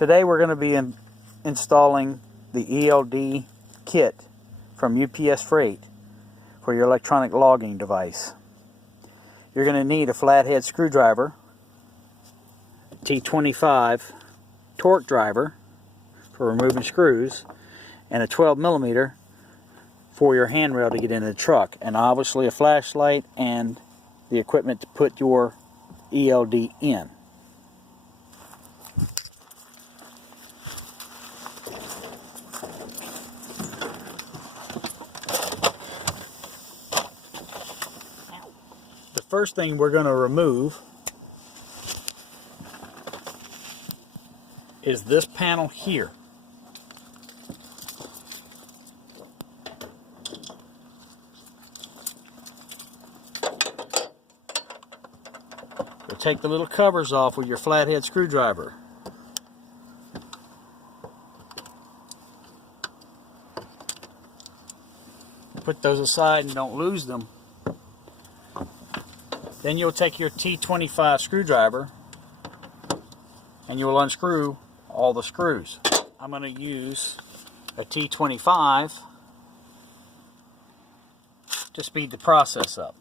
Today we're going to be installing the ELD kit from UPS Freight for your electronic logging device. You're going to need a flathead screwdriver, T25 torque driver for removing screws, and a 12mm for your handrail to get into the truck, and obviously a flashlight and the equipment to put your ELD in. The first thing we're going to remove is this panel here. You'll take the little covers off with your flathead screwdriver. Put those aside and don't lose them. Then you'll take your T25 screwdriver and you'll unscrew all the screws. I'm going to use a T25 to speed the process up.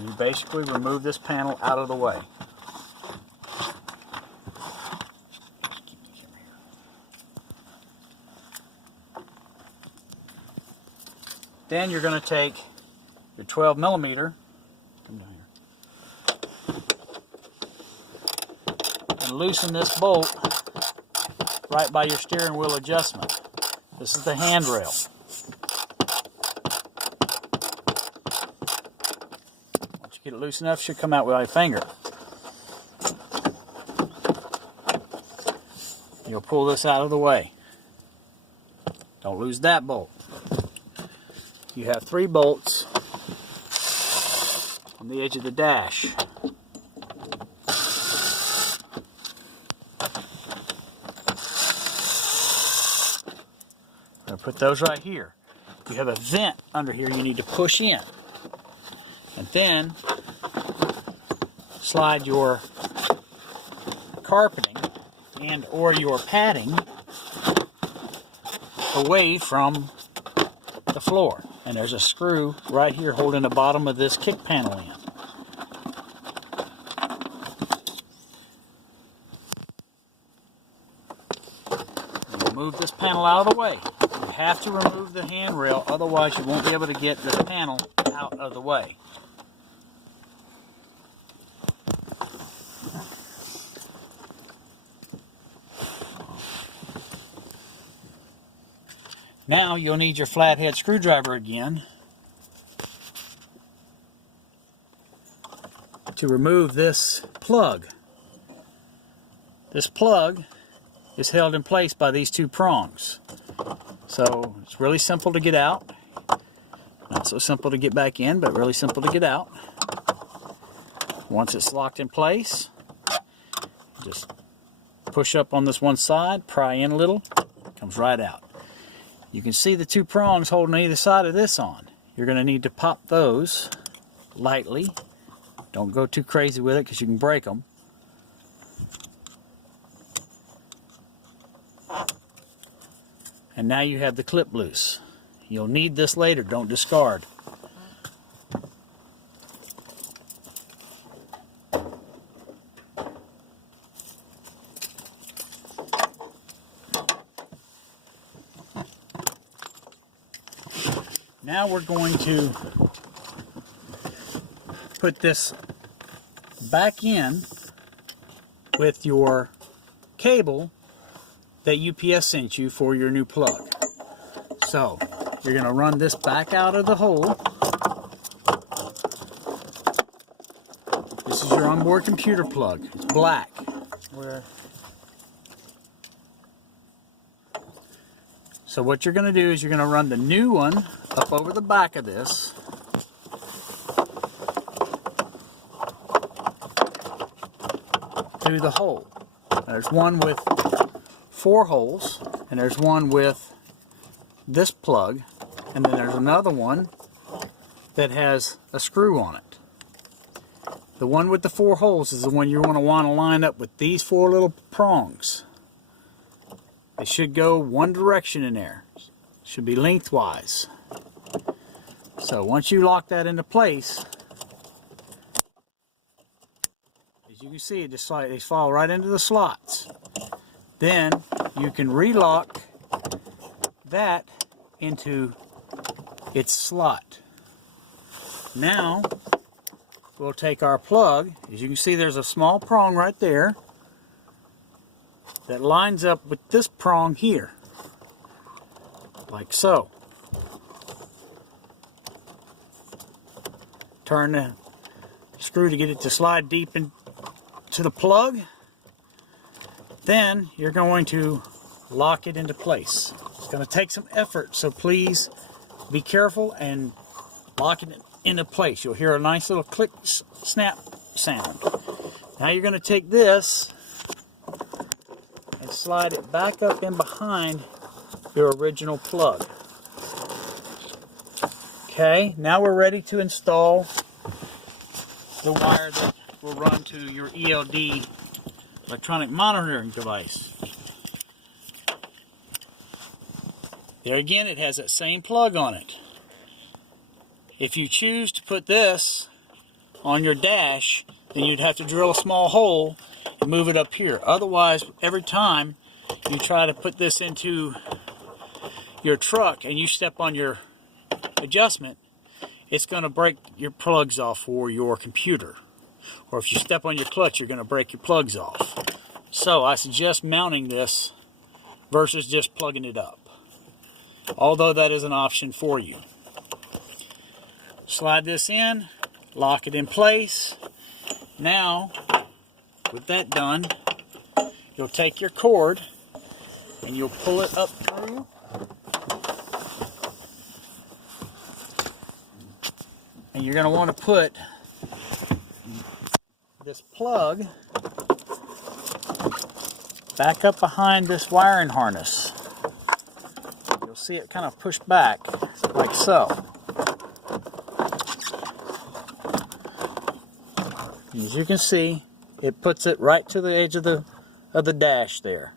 You basically remove this panel out of the way. Then you're going to take your 12mm, come down here, and loosen this bolt right by your steering wheel adjustment. This is the handrail. Once you get it loose enough, it should come out with a finger. You'll pull this out of the way. Don't lose that bolt. You have 3 bolts on the edge of the dash. I'm going to put those right here. You have a vent under here you need to push in. And then slide your carpeting and or your padding away from the floor. And there's a screw right here holding the bottom of this kick panel in. And move this panel out of the way. You have to remove the handrail, otherwise you won't be able to get this panel out of the way. Now you'll need your flathead screwdriver again to remove this plug. This plug is held in place by these 2 prongs. So it's really simple to get out. Not so simple to get back in, but really simple to get out. Once it's locked in place, just push up on this one side, pry in a little, it comes right out. You can see the 2 prongs holding either side of this on. You're going to need to pop those lightly. Don't go too crazy with it because you can break them. And now you have the clip loose. You'll need this later, don't discard. Now we're going to put this back in with your cable that UPS sent you for your new plug. So you're going to run this back out of the hole. This is your onboard computer plug. It's black. So what you're going to do is you're going to run the new one up over the back of this. Through the hole. There's one with 4 holes, and there's one with this plug, and then there's another one that has a screw on it. The one with the 4 holes is the one you're going to want to line up with these 4 little prongs. They should go one direction in there. Should be lengthwise. So once you lock that into place, as you can see, it just like they fall right into the slots. Then you can relock that into its slot. Now we'll take our plug. As you can see, there's a small prong right there that lines up with this prong here, like so. Turn the screw to get it to slide deep into the plug. Then you're going to lock it into place. It's going to take some effort, so please be careful and lock it into place. You'll hear a nice little click snap sound. Now you're going to take this and slide it back up in behind your original plug. Okay, now we're ready to install the wire that will run to your ELD electronic monitoring device. There again, it has that same plug on it. If you choose to put this on your dash, then you'd have to drill a small hole and move it up here. Otherwise, every time you try to put this into your truck and you step on your adjustment, it's going to break your plugs off for your computer. Or if you step on your clutch, you're going to break your plugs off. So I suggest mounting this versus just plugging it up, although that is an option for you. Slide this in, lock it in place. Now, with that done, you'll take your cord and you'll pull it up through. And you're going to want to put this plug back up behind this wiring harness. You'll see it kind of push back like so. As you can see, it puts it right to the edge of the dash there.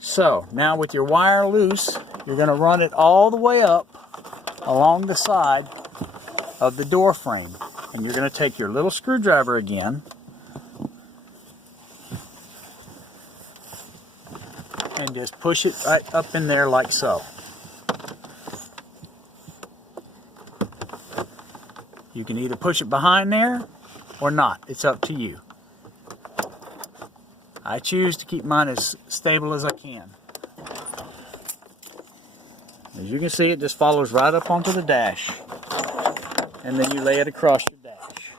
So now with your wire loose, you're going to run it all the way up along the side of the door frame, and you're going to take your little screwdriver again and just push it right up in there like so. You can either push it behind there or not. It's up to you. I choose to keep mine as stable as I can. As you can see, it just follows right up onto the dash, and then you lay it across your dash.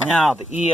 Now the ELD